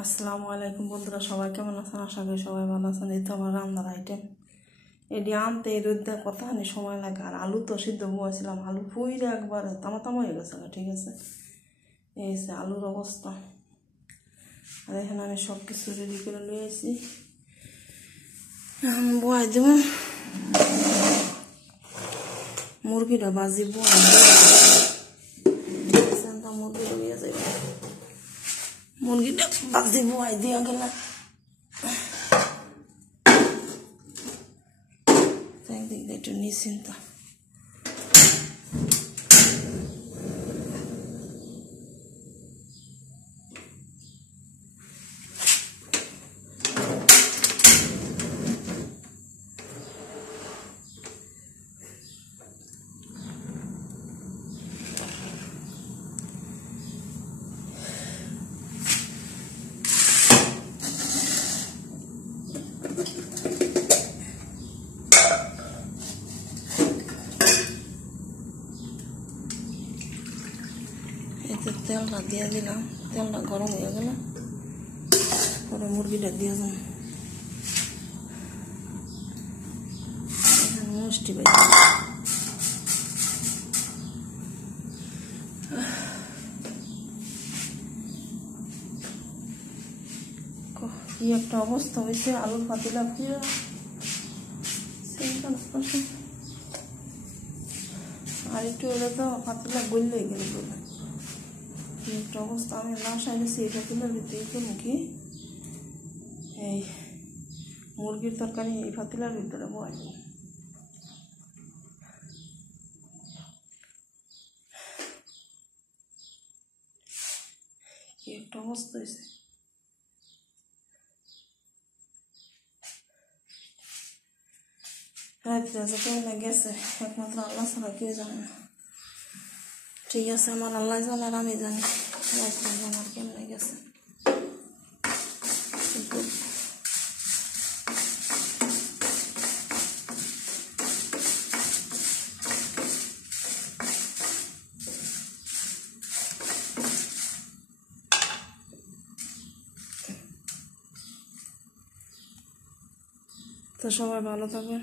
আসসালামু আলাইকুম বন্ধুরা, সবাই কেমন আছেন? আশা করি সবাই ভালো আছেন। এই তো আমার রান্নার আইটেম এটি আনতে রোদ্দের কতখানি সময় লাগে। আর আলু তো সিদ্ধ বয়েছিলাম, আলু পুইরে একবারে তামা হয়ে গেছে। ঠিক আছে, এই হচ্ছে আলুর অবস্থা। আর এখানে আমি সব কিছু রেডি করে নিয়ে আসি, বয় দেব। মুরগিটা বাজি বয় মুরগিটা নিয়ে যাই, মুরগিটা বাজি বয় দিয়া গেলে একদিক দিয়ে একটু নিশ্চিন্ত। এতে তেলটা দিয়ে দিলাম, তেলটা গরম হয়ে গেল, পরে মুরগিটা দিয়ে দিলাম। মিষ্টি বেশি কি একটা অবস্থা হয়েছে, আলুর পাতিলা ফুয়ে আর একটু হলে তো পাতিলা গললে গেলে বলে কি একটা অবস্থা। আমি লাশ আইলেছি এই পাতিলার ভিতরে করবো কি, এই মুরগির তরকারি এই পাতিলার ভিতরে বয়। কি একটা অবস্থা হয়েছে। রাত্রে যে কেমনে গেছে একমাত্র আল্লাহ ছাড়া কেউ জানে না। ঠিক আছে, আমার আল্লাহ জানে আর আমি জানি রাত্রে আমার কেমনে গেছে। তো সবাই ভালো থাকবেন।